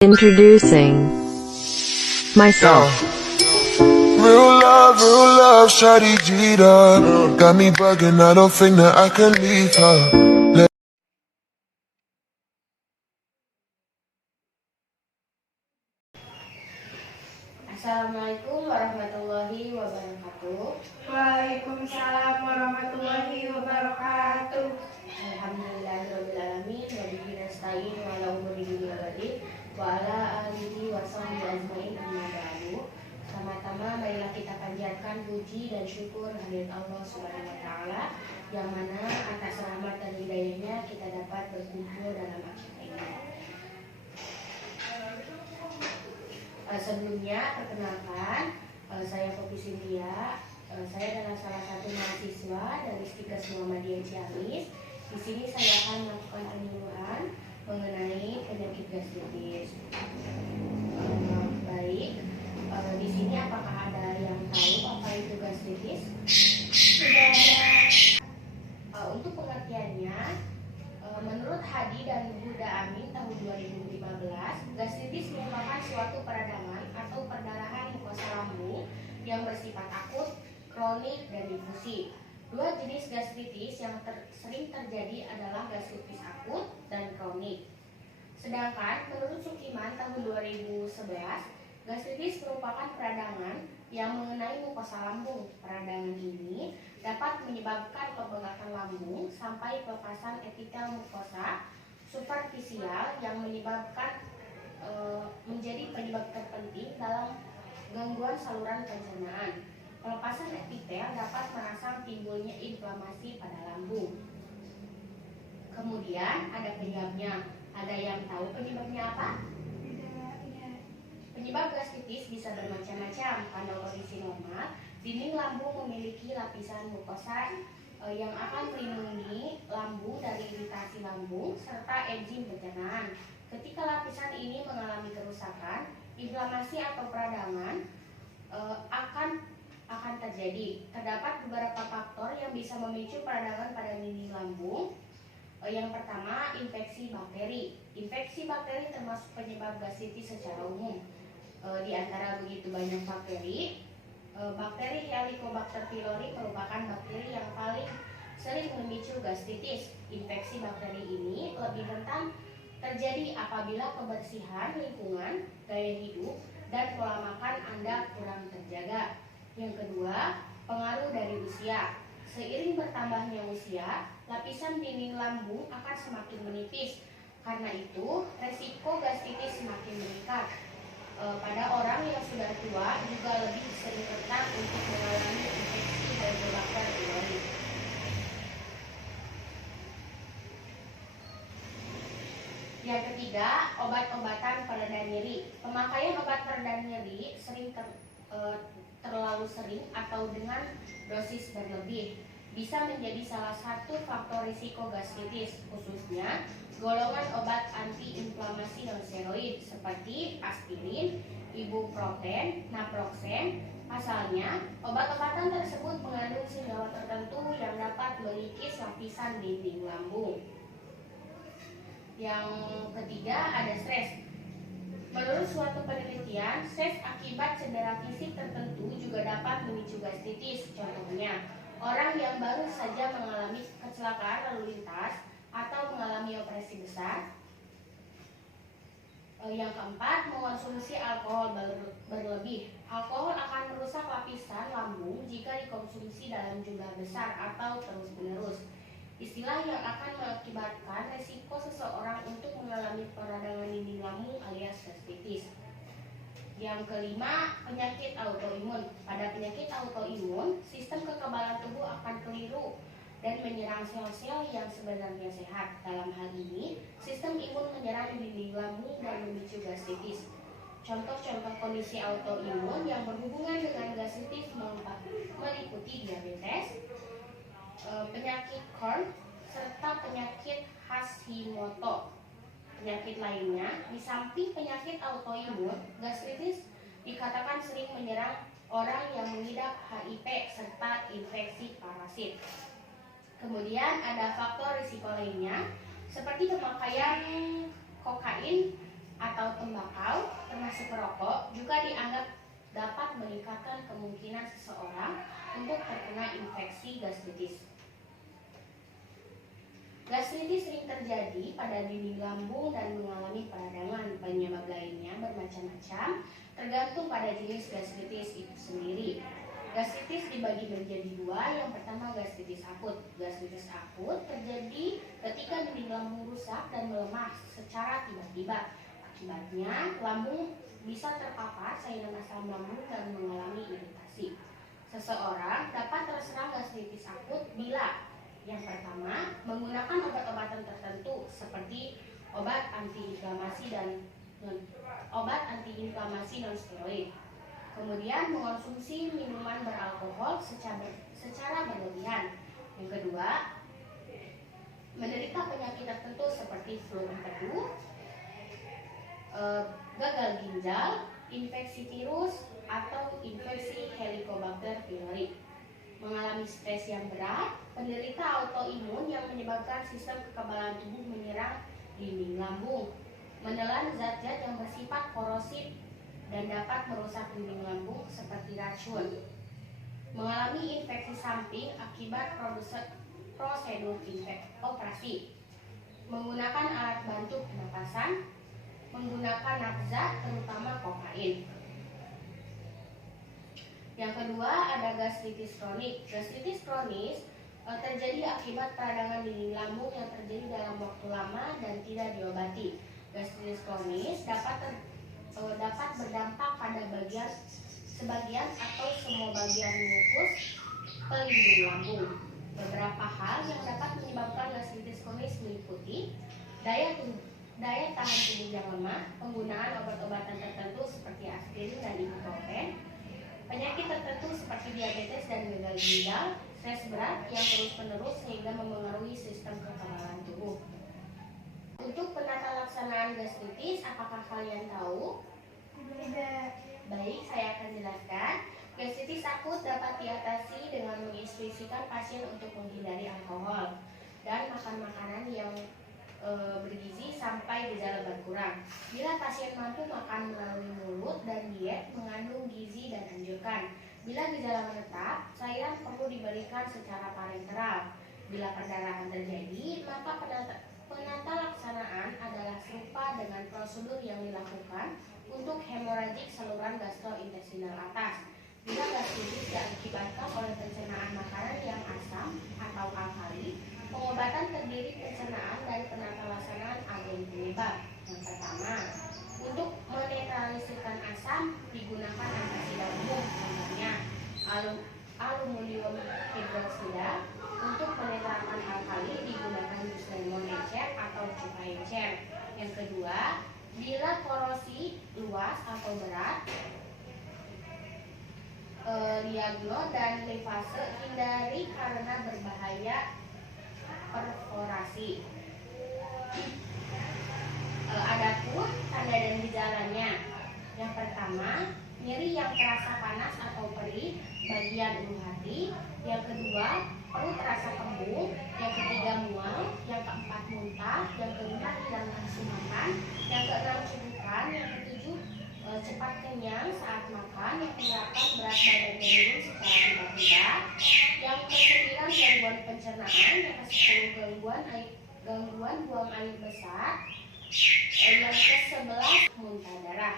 Introducing myself. Real love, shawty G'd got me bugging, I don't think that I can leave her. Assalamualaikum warahmatullahi wabarakatuh. Waalaikumsalam warahmatullahi wabarakatuh. Alhamdulillahirobbilalamin. Wabihi nasta'in wa ala umuri dunya wad-din wa ala alihi wa sahbihi ajmain amma ba'du. Pertama-tama marilah kita panjatkan puji dan syukur hadirat Allah Subhanahu wa taala yang mana atas rahmat dan hidayahnya kita dapat berkumpul dalam acara ini. Sebelumnya perkenalkan, saya Poppy Cynthia. Saya adalah salah satu mahasiswa dari Stikes Muhammadiyah Ciamis. Di sini saya akan melakukan penyuluhan mengenai penyakit gastritis. Baik, di sini apakah ada yang tahu apa itu gastritis? Sudah ada. Untuk pengertiannya, menurut Hadi dan Huda Amin tahun 2015, gastritis merupakan suatu peradangan atau perdarahan mukosa lambung yang bersifat akut, kronik, dan difusi. Dua jenis gastritis yang sering terjadi adalah gastritis akut dan kronik. Sedangkan menurut Sukiman tahun 2011, gastritis merupakan peradangan yang mengenai mukosa lambung. Peradangan ini dapat menyebabkan pembengkakan lambung sampai pelepasan epitel mukosa superfisial yang menyebabkan menjadi penyebab terpenting dalam gangguan saluran pencernaan. Pelepasan epitel dapat merangsang timbulnya inflamasi pada lambung. Kemudian ada penyebabnya. Ada yang tahu penyebabnya apa? Penyebab gastritis bisa bermacam-macam. Pada kondisi normal, dinding lambung memiliki lapisan mukosa yang akan melindungi lambung dari iritasi lambung serta enzim pencernaan. Ketika lapisan ini mengalami kerusakan, inflamasi atau peradangan akan terjadi. Terdapat beberapa faktor yang bisa memicu peradangan pada dinding lambung. Yang pertama, infeksi bakteri. Infeksi bakteri termasuk penyebab gastritis secara umum. Di antara begitu banyak bakteri, bakteri Helicobacter pylori merupakan bakteri yang paling sering memicu gastritis. Infeksi bakteri ini lebih rentan terjadi apabila kebersihan lingkungan, gaya hidup, dan pola makan Anda kurang terjaga. Yang kedua, pengaruh dari usia. Seiring bertambahnya usia, lapisan dinding lambung akan semakin menipis. Karena itu, resiko gastritis semakin meningkat. Pada orang yang sudah tua juga lebih sering rentan untuk mengalami infeksi Helicobacter pylori. Yang ketiga, obat-obatan pereda nyeri. Pemakaian obat pereda nyeri sering terlalu sering atau dengan dosis berlebih bisa menjadi salah satu faktor risiko gastritis, khususnya golongan obat antiinflamasi non steroid seperti aspirin, ibuprofen, naproxen. Pasalnya, obat-obatan tersebut mengandung senyawa tertentu yang dapat mengikis lapisan dinding lambung. Yang ketiga, ada stres. Menurut suatu penelitian, stres akibat cedera fisik tertentu juga dapat memicu gastritis. Contohnya, orang yang baru saja mengalami kecelakaan lalu lintas atau mengalami operasi besar. Yang keempat, mengonsumsi alkohol berlebih. Alkohol akan merusak lapisan lambung jika dikonsumsi dalam jumlah besar atau terus-menerus. Istilah yang akan mengakibatkan resiko seseorang untuk mengalami peradangan dinding lambung alias gastritis. Yang kelima, penyakit autoimun. Pada penyakit autoimun, sistem kekebalan tubuh akan keliru dan menyerang sel-sel yang sebenarnya sehat. Dalam hal ini, sistem imun menyerang dinding lambung dan memicu gastritis. Contoh-contoh kondisi autoimun yang berhubungan dengan gastritis meliputi diabetes, penyakit Crohn, serta penyakit Hashimoto. Penyakit lainnya, di samping penyakit autoimun, gastritis dikatakan sering menyerang orang yang mengidap HIV serta infeksi parasit. Kemudian ada faktor risiko lainnya, seperti pemakaian kokain, atau tembakau, termasuk rokok, juga dianggap dapat meningkatkan kemungkinan seseorang untuk terkena infeksi gastritis. Gastritis sering terjadi pada dinding lambung dan mengalami peradangan. Penyebab lainnya bermacam-macam, tergantung pada jenis gastritis itu sendiri. Gastritis dibagi menjadi dua. Yang pertama, gastritis akut. Gastritis akut terjadi ketika dinding lambung rusak dan melemah secara tiba-tiba. Akibatnya, lambung bisa terpapar cairan asam lambung dan mengalami iritasi. Seseorang dapat terserang gastritis akut bila yang pertama, menggunakan obat-obatan tertentu seperti obat antiinflamasi non steroid. Kemudian, mengonsumsi minuman beralkohol secara berlebihan. Yang kedua, menderita penyakit tertentu seperti flu empedu, gagal ginjal, infeksi virus, atau infeksi Helicobacter pylori. Mengalami stres yang berat, penderita autoimun yang menyebabkan sistem kekebalan tubuh menyerang dinding lambung, menelan zat-zat yang bersifat korosif dan dapat merusak dinding lambung seperti racun, mengalami infeksi samping akibat prosedur operasi, menggunakan alat bantu pernapasan, menggunakan nafza terutama kokain. Yang kedua ada gastritis kronik. Gastritis kronis terjadi akibat peradangan dinding lambung yang terjadi dalam waktu lama dan tidak diobati. Gastritis kronis dapat berdampak pada sebagian atau semua bagian mukus pelindung lambung. Beberapa hal yang dapat menyebabkan gastritis kronis meliputi daya tahan tubuh yang lemah, penggunaan obat-obatan tertentu seperti aspirin dan ibuprofen, penyakit tertentu seperti diabetes dan gagal ginjal, stres berat yang terus-menerus sehingga memengaruhi sistem kekebalan tubuh. Untuk penata laksanaan gastritis, apakah kalian tahu? Tidak. Baik, saya akan jelaskan. Gastritis akut dapat diatasi dengan menginstruksikan pasien untuk menghindari alkohol dan makan makanan yang bergizi sampai gejala berkurang. Bila pasien mampu makan melalui mulut dan diet mengandung gizi dan anjurkan. Bila gejala menetap, cairan perlu diberikan secara parenteral. Bila perdarahan terjadi, maka penata laksanaan adalah serupa dengan prosedur yang dilakukan untuk hemoragik saluran gastrointestinal atas. Bila gastritis diakibatkan oleh pencernaan makanan yang asam atau alkali, pengobatan terdiri pencernaan dan penata laksanaan agen penyebab. Yang pertama, untuk menetralisirkan asam digunakan antasida umum, contohnya aluminium hidroksida. Untuk menetralkan alkali digunakan jus lemon encer atau cuka encer. Yang kedua, bila korosi luas atau berat, liagno dan lifase hindari karena berbahaya perforasi. Adapun tanda dan gejalanya, yang pertama, nyeri yang terasa panas atau perih bagian ulu hati. Yang kedua, perut terasa kembung. Yang ketiga, mual. Yang keempat, muntah. Yang kelima, hilang nafsu makan. Yang keenam, cegukan. Yang ketujuh, cepat kenyang saat makan. Yang ke-8, berat badan menurun secara tiba-tiba. Yang ke-9, gangguan pencernaan. Yang ke-10, gangguan buang air besar. Yang ke-11, muntah darah.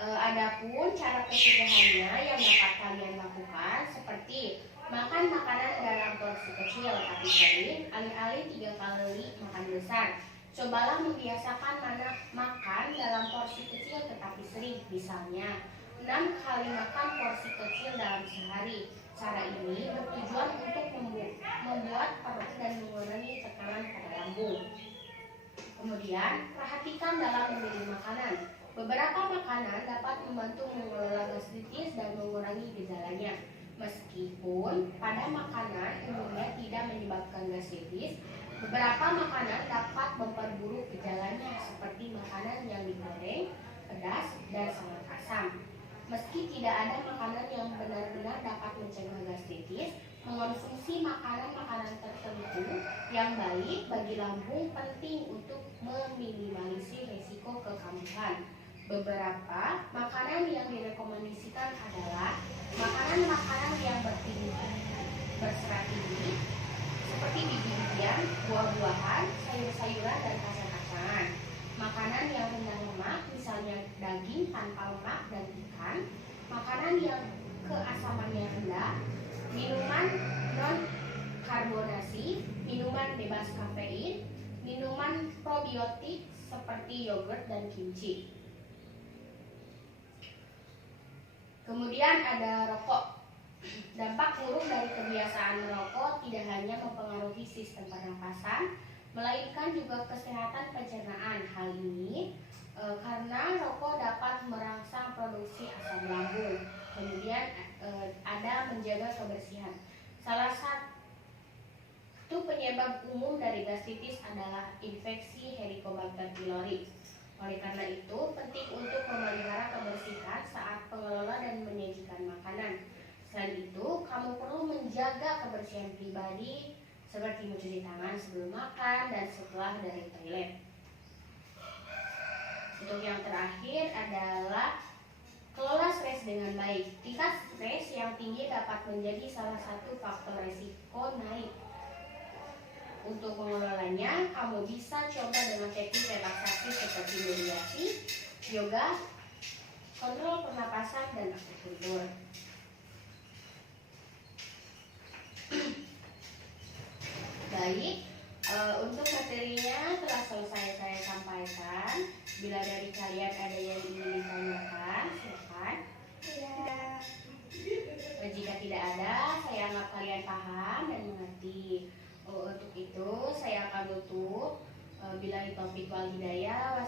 Adapun cara pencegahannya yang dapat kalian lakukan seperti makan makanan dalam porsi kecil tapi sering, alih-alih 3 kali makan besar. Cobalah membiasakan makan dalam porsi kecil tetapi sering, misalnya 6 kali makan porsi kecil dalam sehari. Cara ini bertujuan untuk membuat perut dan mengurangi tekanan pada lambung. Kemudian, perhatikan dalam memilih makanan. Beberapa makanan dapat membantu mengelola gastritis dan mengurangi gejalanya. Meskipun pada makanan umumnya tidak menyebabkan gastritis, beberapa makanan dapat memperburuk gejalanya seperti makanan yang digoreng, pedas, dan sangat asam. Meski tidak ada makanan yang benar-benar dapat mencegah gastritis, Mengonsumsi makanan-makanan tertentu yang baik bagi lambung penting untuk meminimalisir risiko kekambuhan. Beberapa makanan yang direkomendasikan adalah makanan-makanan yang berserat tinggi seperti biji-bijian, buah-buahan, sayur-sayuran, dan kacang-kacangan. Makanan yang rendah lemak, misalnya daging tanpa lemak dan ikan. Makanan yang keasamannya rendah, minuman non-karbonasi, minuman bebas kafein, minuman probiotik seperti yogurt dan kimchi. Kemudian ada rokok. Dampak buruk dari kebiasaan merokok tidak hanya mempengaruhi sistem pernapasan, melainkan juga kesehatan pencernaan. Hal ini karena rokok dapat merangsang produksi asam lambung. Kemudian ada menjaga kebersihan. Salah satu penyebab umum dari gastritis adalah infeksi Helicobacter pylori. Oleh karena itu, penting untuk memelihara kebersihan saat pengelola dan menyajikan makanan. Selain itu, kamu perlu menjaga kebersihan pribadi seperti mencuci tangan sebelum makan dan setelah dari toilet. Untuk yang terakhir adalah kelola stres dengan baik. Tingkat stres yang tinggi dapat menjadi salah satu faktor risiko naik. Untuk mengelolanya, kamu bisa coba dengan teknik relaksasi seperti meditasi, yoga, kontrol pernapasan, dan akupuntur. Baik, untuk materinya telah selesai saya sampaikan. Bila dari kalian ada yang ingin ditanyakan, silakan. Jika tidak ada, saya anggap kalian paham dan mengerti. Untuk itu, saya akan tutup. Billahi taufiq wal hidayah.